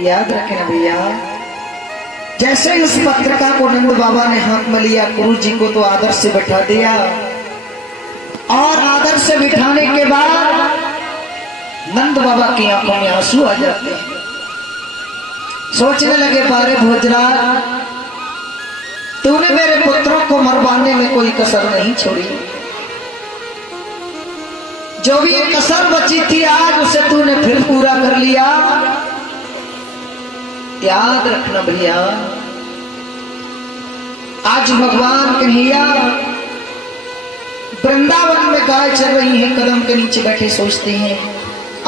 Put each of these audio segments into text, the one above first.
याद रखें भैया, जैसे ही उस पत्रिका को नंद बाबा ने हाथ में लिया, गुरु जी को तो आदर से बैठा दिया और आदर से बिठाने के बाद नंद बाबा की आंखों में आंसू आ जाते हैं। सोचने लगे, बारे भोजराज, तूने मेरे पुत्रों को मरवाने में कोई कसर नहीं छोड़ी। जो भी एक कसर बची थी आज उसे तूने फिर पूरा कर लिया। याद रखना भैया, आज भगवान कन्हैया वृंदावन में गाय चल रही है, कदम के नीचे बैठे सोचते हैं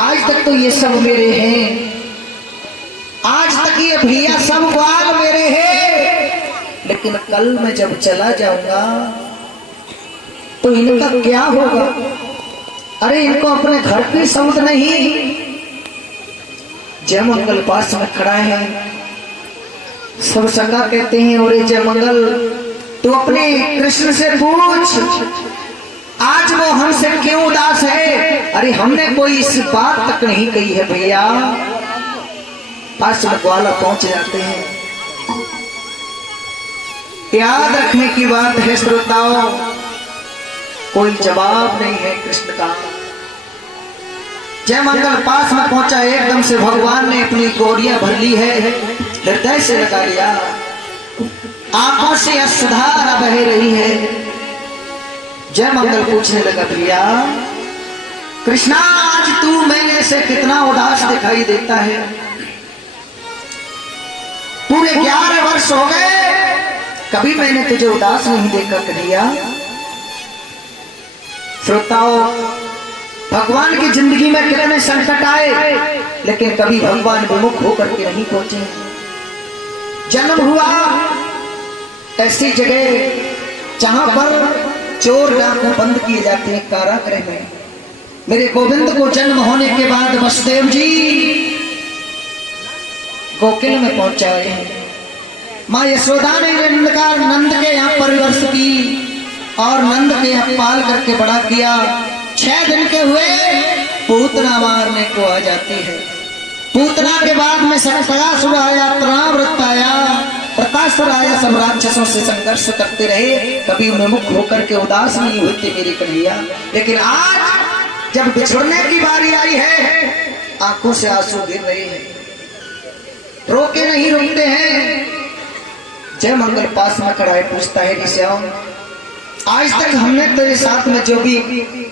आज तक तो ये सब मेरे हैं, आज तक ये भैया सब ग्वाल मेरे हैं, लेकिन कल मैं जब चला जाऊंगा तो इनका क्या होगा। अरे इनको अपने घर की समझ नहीं। जयमंगल पास में खड़ा है, सब संगा कहते हैं, और जयमंगल तू अपने कृष्ण से पूछ आज वो हमसे क्यों उदास है। अरे हमने कोई इस बात तक नहीं कही है भैया। पास में ग्वाला पहुंच जाते हैं। याद रखने की बात है श्रोताओं, कोई जवाब नहीं है कृष्ण का। जयमंगल पास में पहुंचा, एकदम से भगवान ने अपनी गोरियां भर ली है, हृदय से लगा लिया, आंखों से अश्रुधारा बह रही है। जयमंगल पूछने लगा, भैया कृष्णा आज तू मेरे से कितना उदास दिखाई देता है। पूरे 11 वर्ष हो गए, कभी मैंने तुझे उदास नहीं देखा कन्हैया। श्रोताओं, भगवान की जिंदगी में कितने संकट आए, लेकिन कभी भगवान विमुख होकर के नहीं पहुंचे। जन्म हुआ ऐसी जगह जहां पर चोर डाकू बंद किए जाते हैं कारागृह में। मेरे गोविंद को जन्म होने के बाद वसुदेव जी गोकुल में पहुंचाए हैं। माँ यशोदा ने नंद के यहाँ परिवर्ष की और नंद के यहाँ पाल करके बड़ा किया। 6 दिन के हुए पूतना मारने को आ जाती है। पूतना के बाद में सकासुर आया, त्रावृत आया, प्रतासुर आया, सब राक्षसों से संघर्ष करते रहे, कभी विमुख होकर के उदास नहीं होते मेरे कन्हैया। लेकिन आज जब बिछड़ने की बारी आई है, आंखों से आंसू गिर रहे हैं, रोके नहीं रुकते हैं। जयमंगल पास में खड़ा है, पूछता है निश्याम आज तक हमने तेरे साथ में जो भी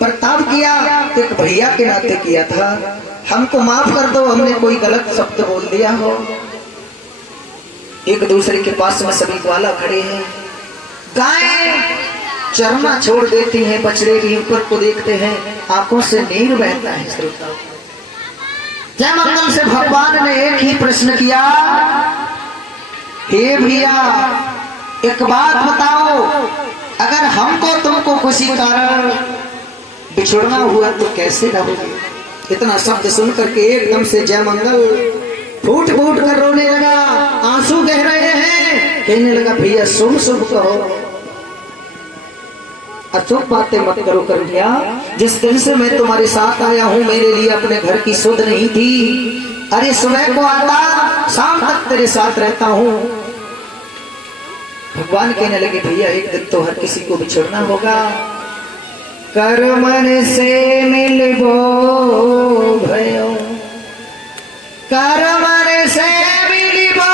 बर्ताव किया एक भैया के नाते किया था, हमको माफ कर दो, हमने कोई गलत शब्द बोल दिया हो। एक दूसरे के पास में सभी ग्वाला खड़े हैं। गायें चरना छोड़ देती हैं, बछड़े भी ऊपर को देखते हैं, आंखों से नीर बहता है। श्रोता, जयमंगल से भगवान ने एक ही प्रश्न किया, हे भैया एक बात बताओ, अगर हमको तुमको किसी कारण बिछुड़ना हुआ तो कैसे रहोगे। इतना शब्द सुन करके एकदम से जयमंगल फूट फूट कर रोने लगा, आंसू बह रहे हैं। कहने लगा, भैया शुभ शुभ कहो, अचूक बातें मत करो कन्हैया। जिस दिन से मैं तुम्हारे साथ आया हूँ मेरे लिए अपने घर की सुध नहीं थी। अरे सुबह को आता, शाम तक तेरे साथ रहता हूँ। भगवान कहने लगे, भैया एक दिन तो हर किसी को बिछड़ना होगा। कर्मन से मिलबो भयो, कर्मन से मिलबो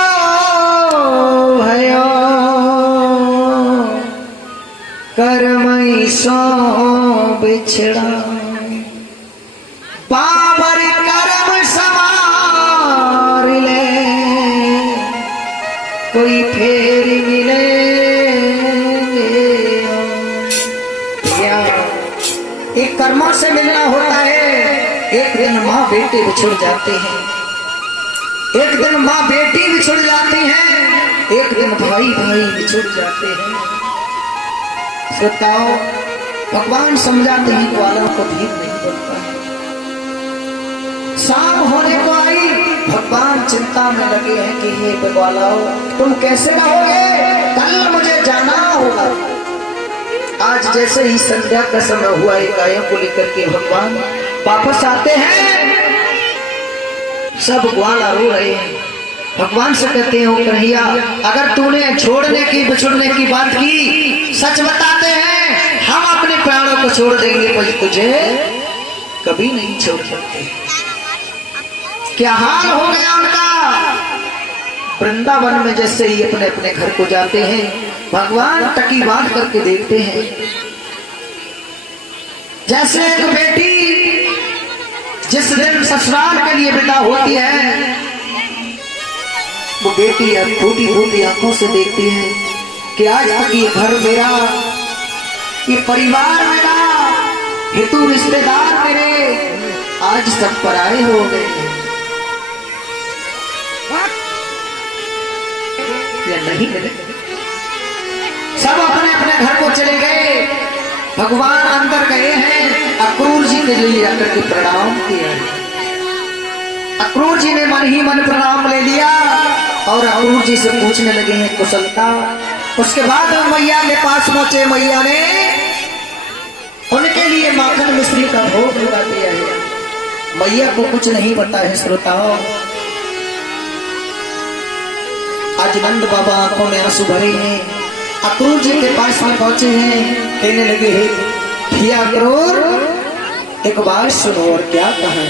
भयो, कर्मई सो बिछड़ा, बाबर कर्म समार ले, कोई फेर मिले। एक कर्मों से मिलना होता है। एक दिन माँ बेटे बिछुड़ जाते हैं, एक दिन माँ बेटी बिछुड़ जाती हैं, एक दिन भाई भाई बिछुड़ जाते हैं। श्रोताओं, भगवान समझाते हैं ग्वालों को धीर नहीं बनता है। शाम होने को आई, भगवान चिंता में लगे हैं कि हे ग्वालों तुम कैसे रहोगे, कल मुझे जाना होगा। आज जैसे ही संध्या का समय हुआ, गायों को लेकर के भगवान वापस आते हैं। सब ग्वाला रो रहे हैं, भगवान से कहते हैं, ओ कन्हैया अगर तूने छोड़ने की बिछुड़ने की बात की, सच बताते हैं हम अपने प्राणों को छोड़ देंगे, पर तुझे कभी नहीं छोड़ सकते। क्या हाल हो गया उनका। वृंदावन में जैसे ही अपने अपने घर को जाते हैं, भगवान टकी बांध करके देखते हैं। जैसे एक बेटी जिस दिन ससुराल के लिए विदा होती है, वो बेटी अब फूटी फूटी आंखों से देखती है कि आज तक ये घर मेरा, ये परिवार मेरा, हितू रिश्तेदार मेरे, आज सब पराए हो गए या नहीं। सब अपने अपने घर को चले गए। भगवान अंदर गए हैं, अक्रूर जी के लिए आकर के प्रणाम किया। अक्रूर जी ने मन ही मन प्रणाम ले लिया और अक्रूर जी से पूछने लगे हैं कुशलता। उसके बाद मैया के पास पहुंचे। मैया ने उनके लिए माखन मिश्री का भोग लगा दिया है। मैया को कुछ नहीं पता है श्रोताओं। आज नंद बाबा आंखों में आंसू भरे हैं, अक्रूर जी के पास में पहुंचे हैं, कहने लगे हैं, अक्रूर एक बार सुनो और क्या कहा।